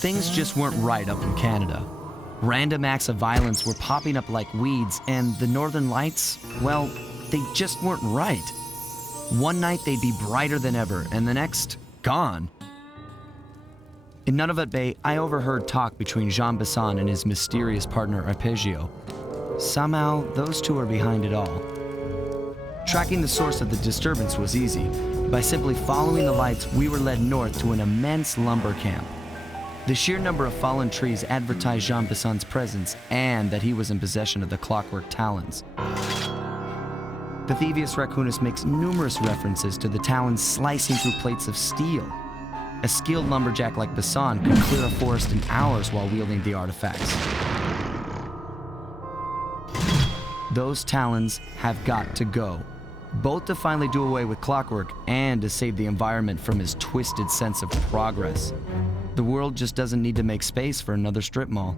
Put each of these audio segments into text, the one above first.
Things just weren't right up in Canada. Random acts of violence were popping up like weeds, and the Northern Lights, well, they just weren't right. One night they'd be brighter than ever, and the next, gone. In Nunavut Bay, I overheard talk between Jean Bisson and his mysterious partner Arpeggio. Somehow, those two are behind it all. Tracking the source of the disturbance was easy. By simply following the lights, we were led north to an immense lumber camp. The sheer number of fallen trees advertised Jean Bisson's presence and that he was in possession of the clockwork talons. The Thievius Raccoonus makes numerous references to the talons slicing through plates of steel. A skilled lumberjack like Bisson could clear a forest in hours while wielding the artifacts. Those talons have got to go, both to finally do away with clockwork and to save the environment from his twisted sense of progress. The world just doesn't need to make space for another strip mall.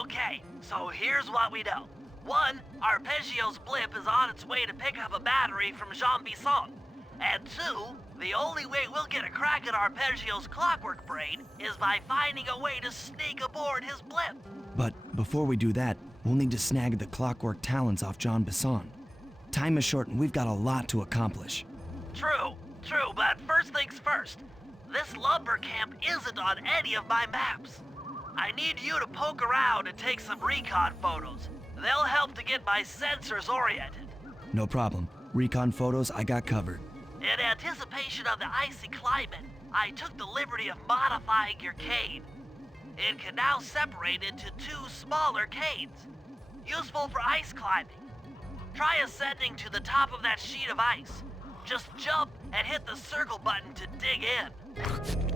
Okay, so here's what we know. 1, Arpeggio's blip is on its way to pick up a battery from Jean Bisson. And 2, the only way we'll get a crack at Arpeggio's clockwork brain is by finding a way to sneak aboard his blip. But before we do that, we'll need to snag the clockwork talons off Jean Bisson. Time is short and we've got a lot to accomplish. True, but first things first. This lumber camp isn't on any of my maps. I need you to poke around and take some recon photos. They'll help to get my sensors oriented. No problem. Recon photos I got covered. In anticipation of the icy climate, I took the liberty of modifying your cane. It can now separate into 2 smaller canes, useful for ice climbing. Try ascending to the top of that sheet of ice. Just jump and hit the circle button to dig in.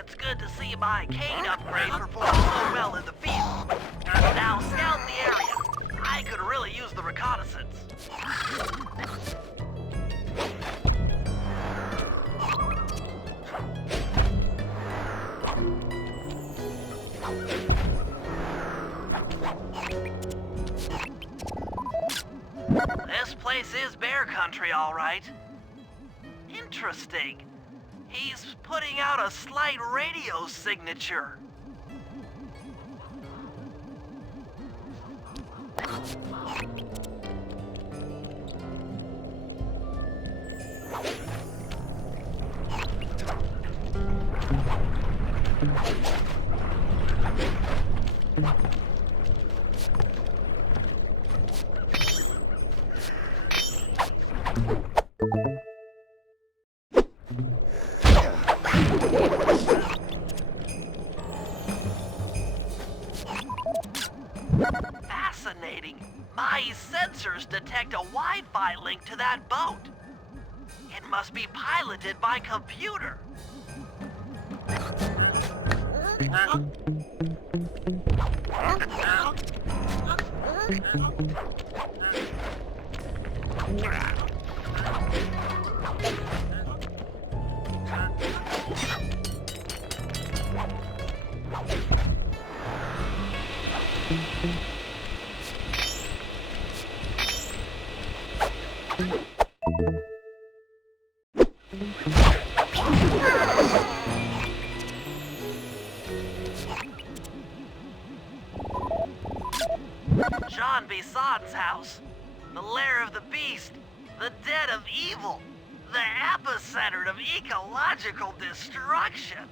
It's good to see my cane upgrade perform so well in the field. Now scout the area. I could really use the reconnaissance. This place is bear country, all right. Interesting. He's putting out a slight radio signature. Fascinating. My sensors detect a Wi-Fi link to that boat. It must be piloted by computer. John Bison's house. The lair of the beast. The den of evil. The epicenter of ecological destruction.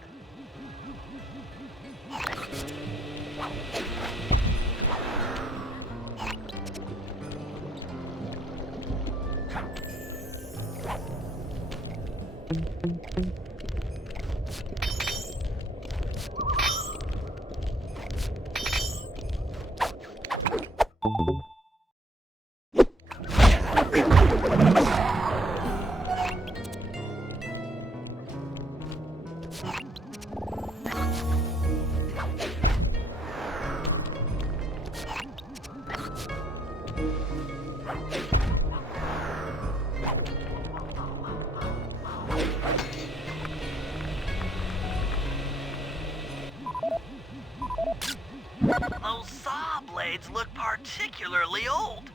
barricades look particularly old.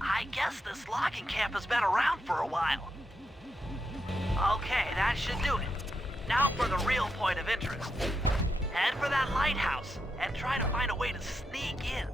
I guess this logging camp has been around for a while. Okay, that should do it. Now for the real point of interest. Head for that lighthouse and try to find a way to sneak in.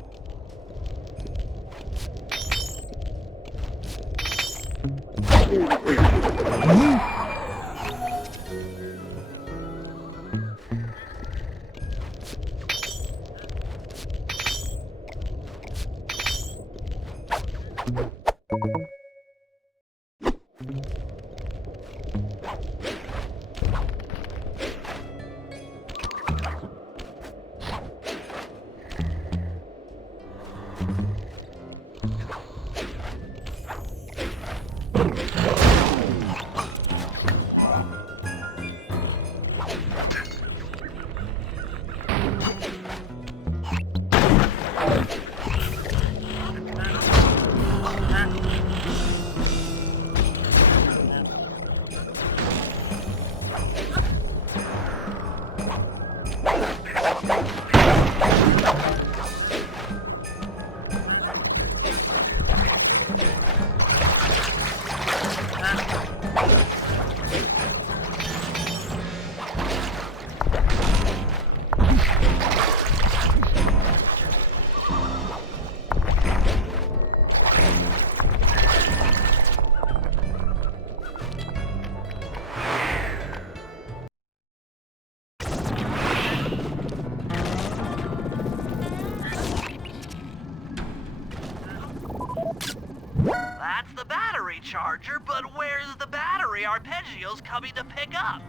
That's the battery charger, but where's the battery Arpeggio's coming to pick up?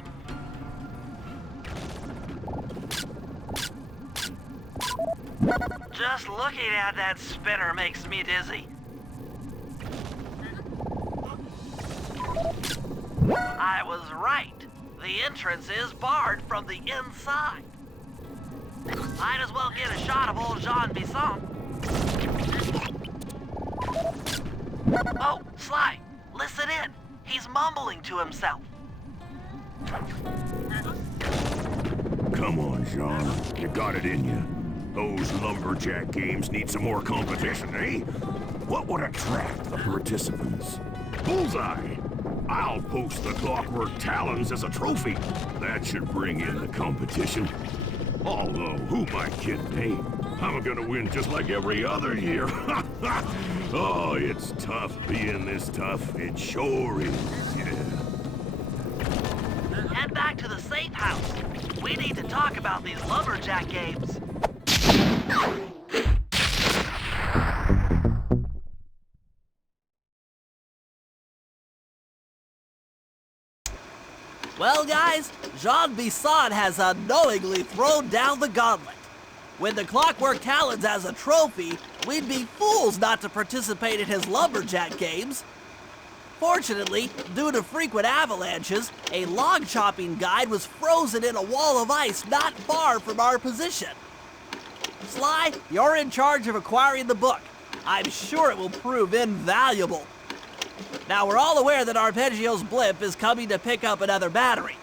Just looking at that spinner makes me dizzy. I was right. The entrance is barred from the inside. Might as well get a shot of old Jean Bisson. Oh, Sly, listen in. He's mumbling to himself. Come on, Jean. You got it in you. Those lumberjack games need some more competition, eh? What would attract the participants? Bullseye! I'll post the clockwork talons as a trophy. That should bring in the competition. Although, who am I kidding, eh? I'm gonna win just like every other year. Oh, it's tough being this tough. It sure is, yeah. Head back to the safe house. We need to talk about these lumberjack games. Well, guys, Jean Bisson has unknowingly thrown down the gauntlet. With the Clockwork Talons as a trophy, we'd be fools not to participate in his lumberjack games. Fortunately, due to frequent avalanches, a log chopping guide was frozen in a wall of ice not far from our position. Sly, you're in charge of acquiring the book. I'm sure it will prove invaluable. Now, we're all aware that Arpeggio's blimp is coming to pick up another battery.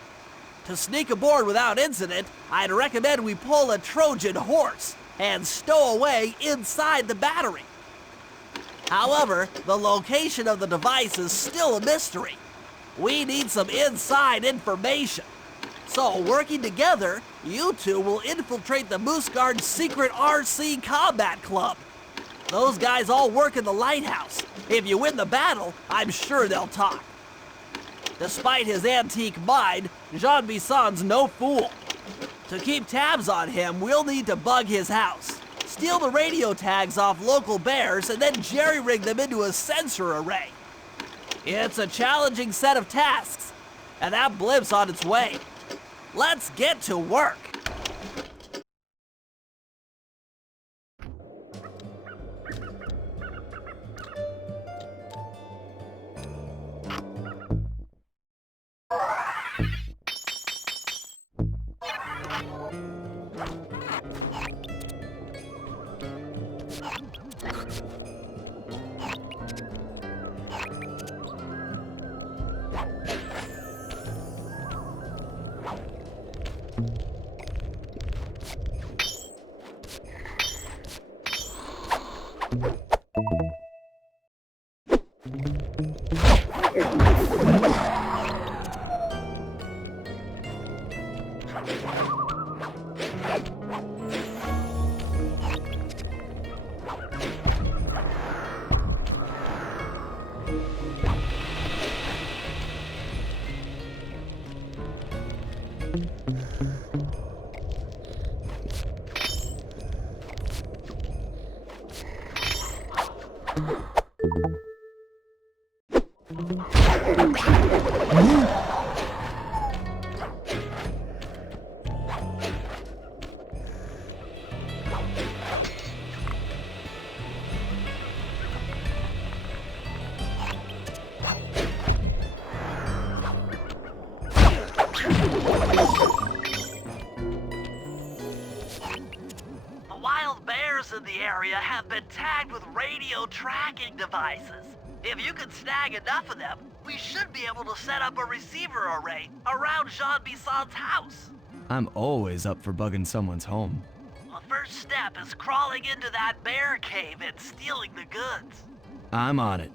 To sneak aboard without incident, I'd recommend we pull a Trojan horse and stow away inside the battery. However, the location of the device is still a mystery. We need some inside information. So, working together, you two will infiltrate the Moose Guard's secret RC Combat Club. Those guys all work in the lighthouse. If you win the battle, I'm sure they'll talk. Despite his antique mind, Jean Bisson's no fool. To keep tabs on him, we'll need to bug his house, steal the radio tags off local bears, and then jerry-rig them into a sensor array. It's a challenging set of tasks, and that blimp's on its way. Let's get to work. In the area have been tagged with radio tracking devices. If you can snag enough of them, we should be able to set up a receiver array around Jean Bisson's house. I'm always up for bugging someone's home. The first step is crawling into that bear cave and stealing the goods. I'm on it.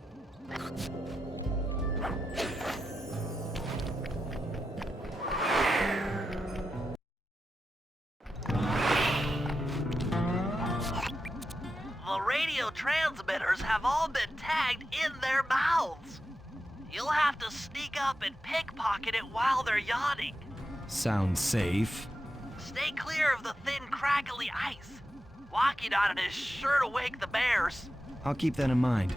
The radio transmitters have all been tagged in their mouths. You'll have to sneak up and pickpocket it while they're yawning. Sounds safe. Stay clear of the thin, crackly ice. Walking on it is sure to wake the bears. I'll keep that in mind.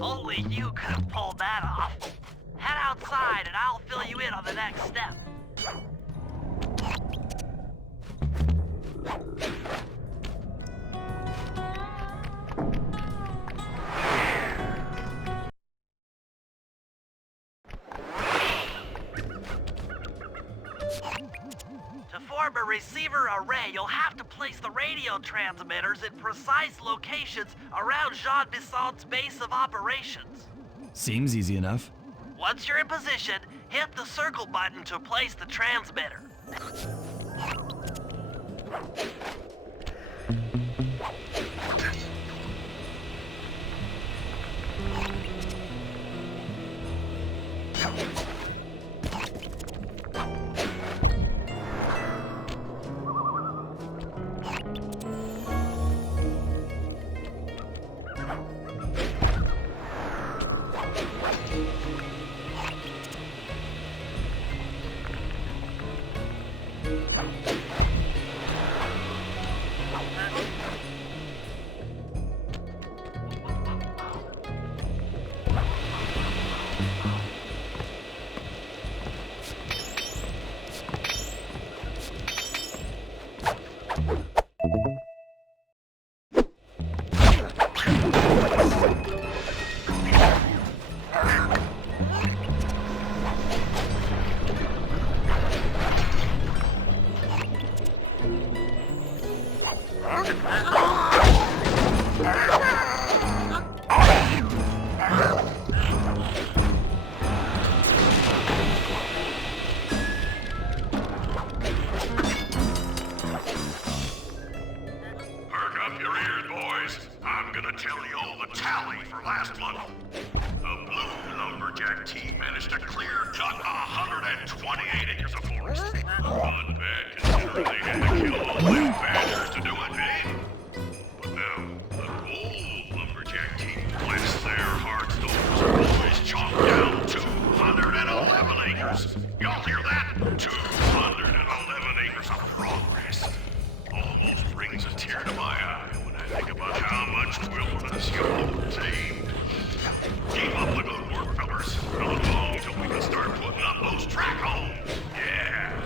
Only you could have pulled that off. Head outside and I'll fill you in on the next step. To form a receiver array, you'll have to place the radio transmitters in precise locations around Jean Bisson's base of operations. Seems easy enough. Once you're in position, hit the circle button to place the transmitter. Perk up your ears, boys. I'm gonna tell you all the tally for last month. The Blue Lumberjack team managed to clear cut 128 acres of forest. Not bad considering they had to kill all them badgers to do it, eh? But now, the Gold Lumberjack team, bless their hearts, those boys chopped down 211 acres. Y'all hear that? 211 acres of progress. Almost brings a tear to my eye when I think about how much wilderness y'all tamed. Keep up the good work, fellas. Not long till we can start putting up those track homes. Yeah.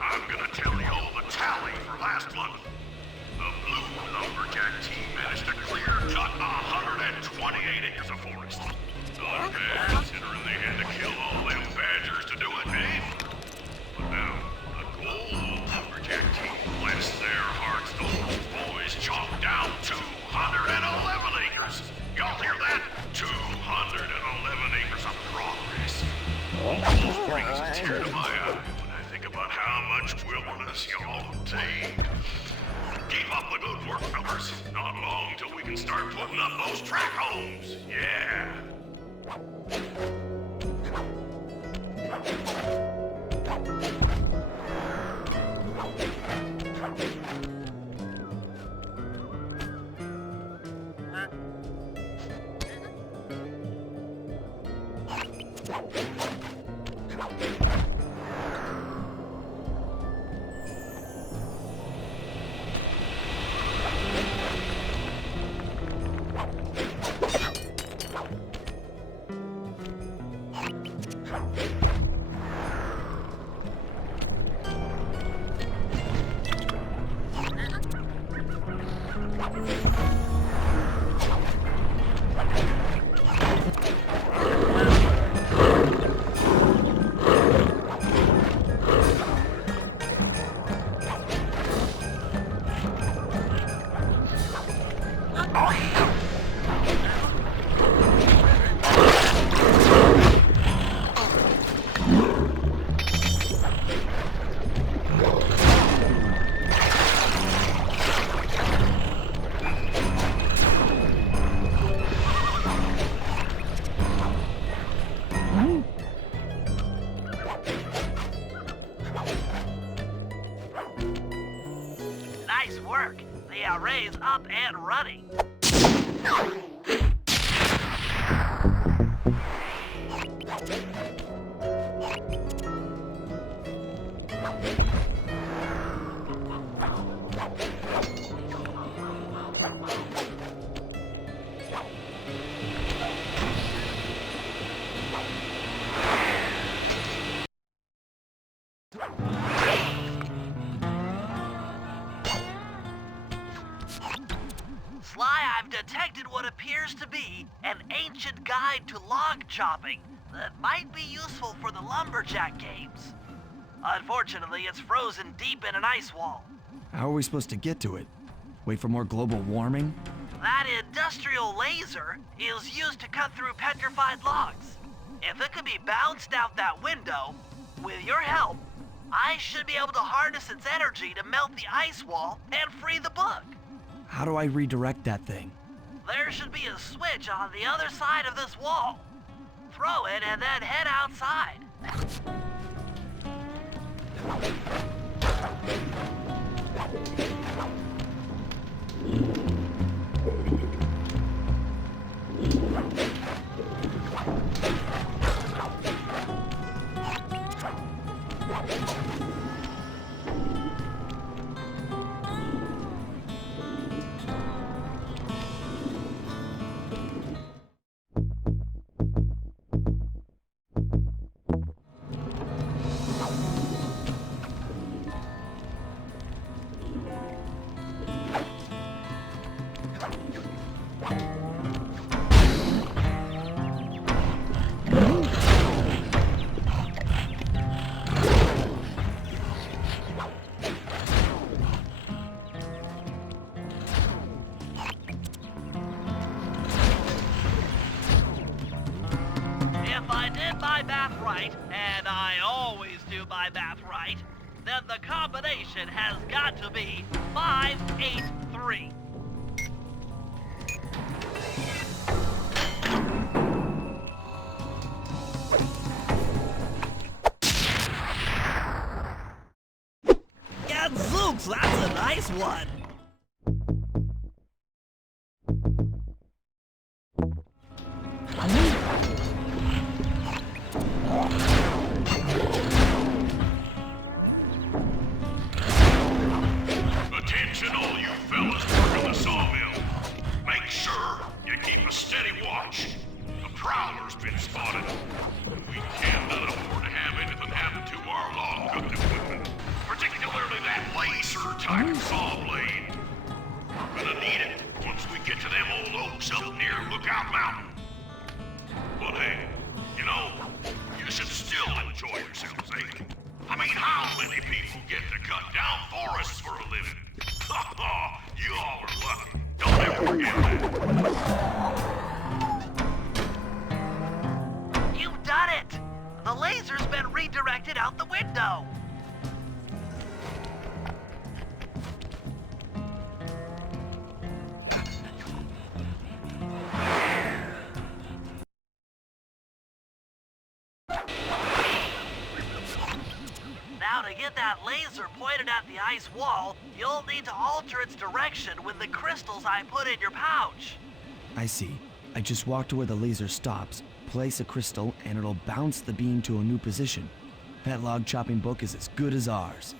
I'm gonna tell you all the tally for last month. The Blue Lumberjack team managed to clear cut 128 acres of forest. Not bad considering they had to kill all them badgers to do it, eh? But now, the Gold Lumberjack team, bless their hearts, those boys chopped down 211 acres. Y'all hear that? 211 acres of progress. Almost brings a tear to my eye when I think about how much wilderness y'all tamed. Keep up the good work, fellas. Not long till we can start putting up those track homes. Yeah. Nice work. The array's up and running. Sly, I've detected what appears to be an ancient guide to log chopping that might be useful for the lumberjack games. Unfortunately, it's frozen deep in an ice wall. How are we supposed to get to it? Wait for more global warming? That industrial laser is used to cut through petrified logs. If it could be bounced out that window, with your help, I should be able to harness its energy to melt the ice wall and free the book. How do I redirect that thing? There should be a switch on the other side of this wall. Throw it and then head outside. If I did my math right, and I always do my math right, then the combination has got to be 583. Gadzooks, that's a nice one. Attention all you fellas working the sawmill. Make sure you keep a steady watch. The prowler's been spotted. We cannot afford to have anything happen to our log cutting equipment. Particularly that laser-type saw blade. Gonna need it once we get to them old oaks up near Lookout Mountain. But hey, you know, you should still enjoy yourselves, eh? I mean, how many people get to cut down forests for a living? You all are lucky. Don't ever forget that. You've done it! The laser's been redirected out the window. Now to get that laser pointed at the ice wall, you'll need to alter its direction with the crystals I put in your pouch. I see. I just walk to where the laser stops, place a crystal, and it'll bounce the beam to a new position. That log chopping book is as good as ours.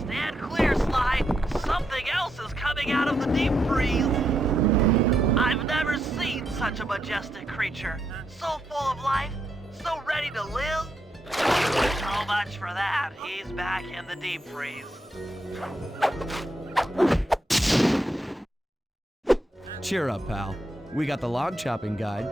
Stand clear, Sly. Something else is coming out of the deep freeze. I've never seen such a majestic creature. So full of life, so ready to live. So much for that. He's back in the deep freeze. Cheer up, pal. We got the log chopping guide.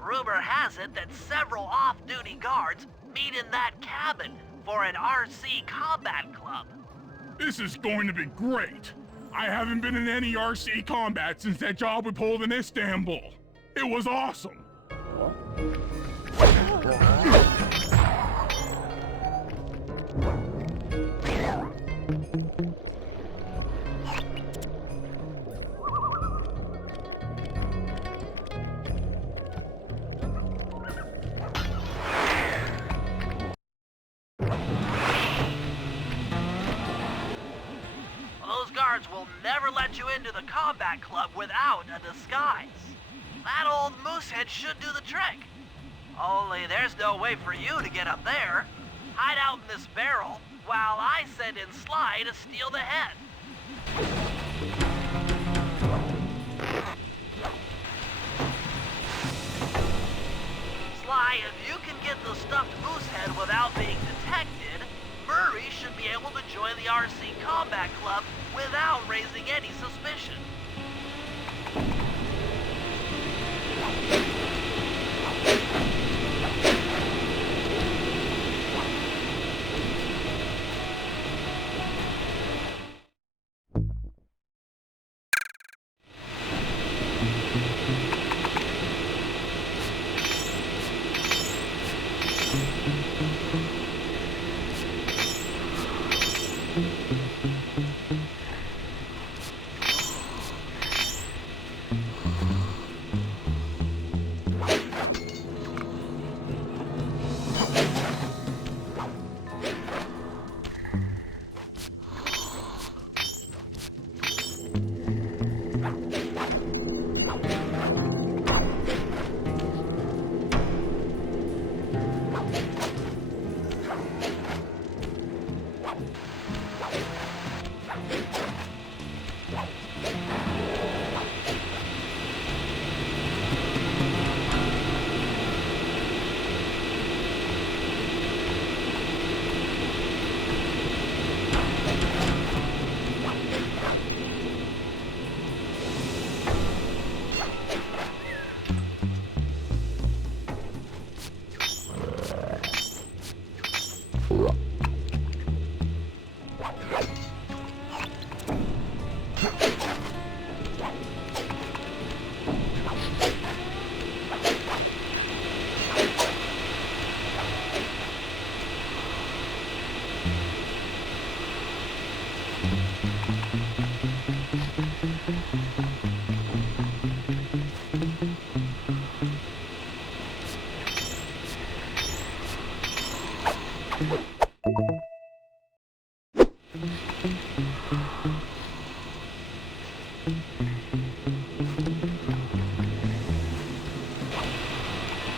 Rumor has it that several off-duty guards meet in that cabin for an RC combat club. This is going to be great. I haven't been in any RC combat since that job we pulled in Istanbul. It was awesome. Those guards will never let you into the combat club without a disguise. That old moosehead should do the trick. Only there's no way for you to get up there. Hide out in this barrel while I send in Sly to steal the head. Sly, if you can get the stuffed moosehead without being detected, Murray should be able to join the RC Combat Club without raising any suspicion.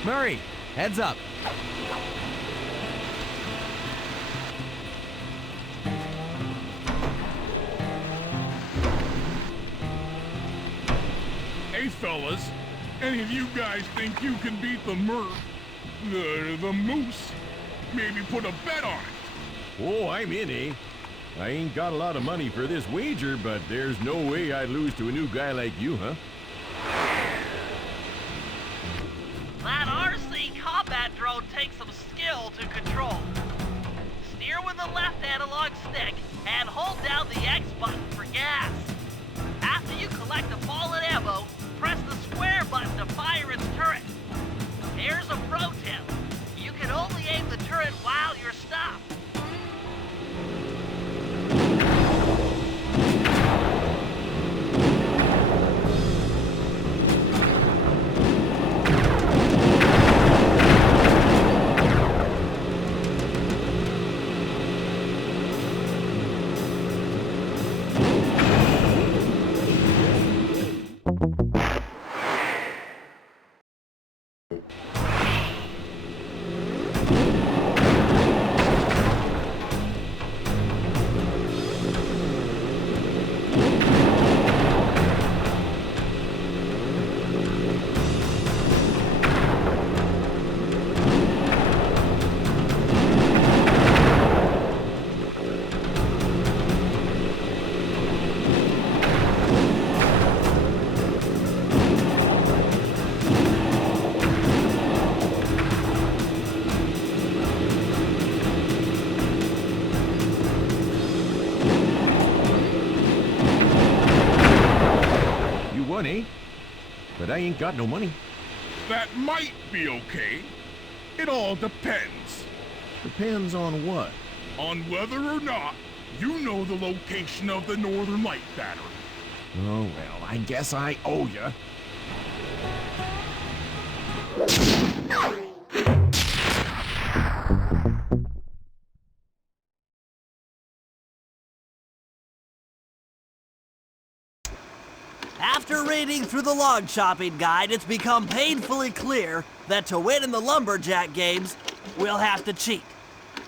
Murray, heads up. Hey, fellas, any of you guys think you can beat the moose? Maybe put a bet on it. Oh, I'm in, eh? I ain't got a lot of money for this wager, but there's no way I'd lose to a new guy like you, huh? That RC combat drone takes some skill to control. Steer with the left analog stick and hold down the X button for gas. After you collect the fallen ammo, press the square button to fire its turret. Here's a pro tip. You can only aim the turret while you're stopped. Eh? But I ain't got no money. That might be okay. It all depends. Depends on what? On whether or not you know the location of the Northern Light battery. Oh, well, I guess I owe ya. After reading through the log chopping guide, it's become painfully clear that to win in the lumberjack games, we'll have to cheat.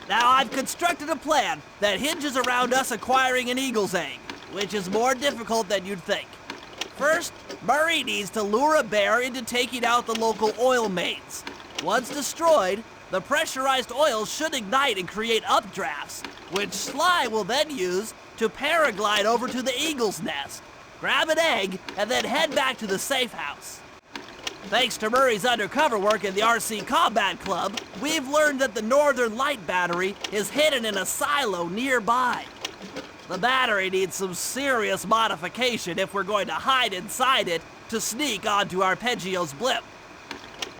Now, I've constructed a plan that hinges around us acquiring an eagle's egg, which is more difficult than you'd think. First, Murray needs to lure a bear into taking out the local oil mains. Once destroyed, the pressurized oil should ignite and create updrafts, which Sly will then use to paraglide over to the eagle's nest, grab an egg, and then head back to the safe house. Thanks to Murray's undercover work in the RC Combat Club, we've learned that the Northern Light battery is hidden in a silo nearby. The battery needs some serious modification if we're going to hide inside it to sneak onto Arpeggio's blimp.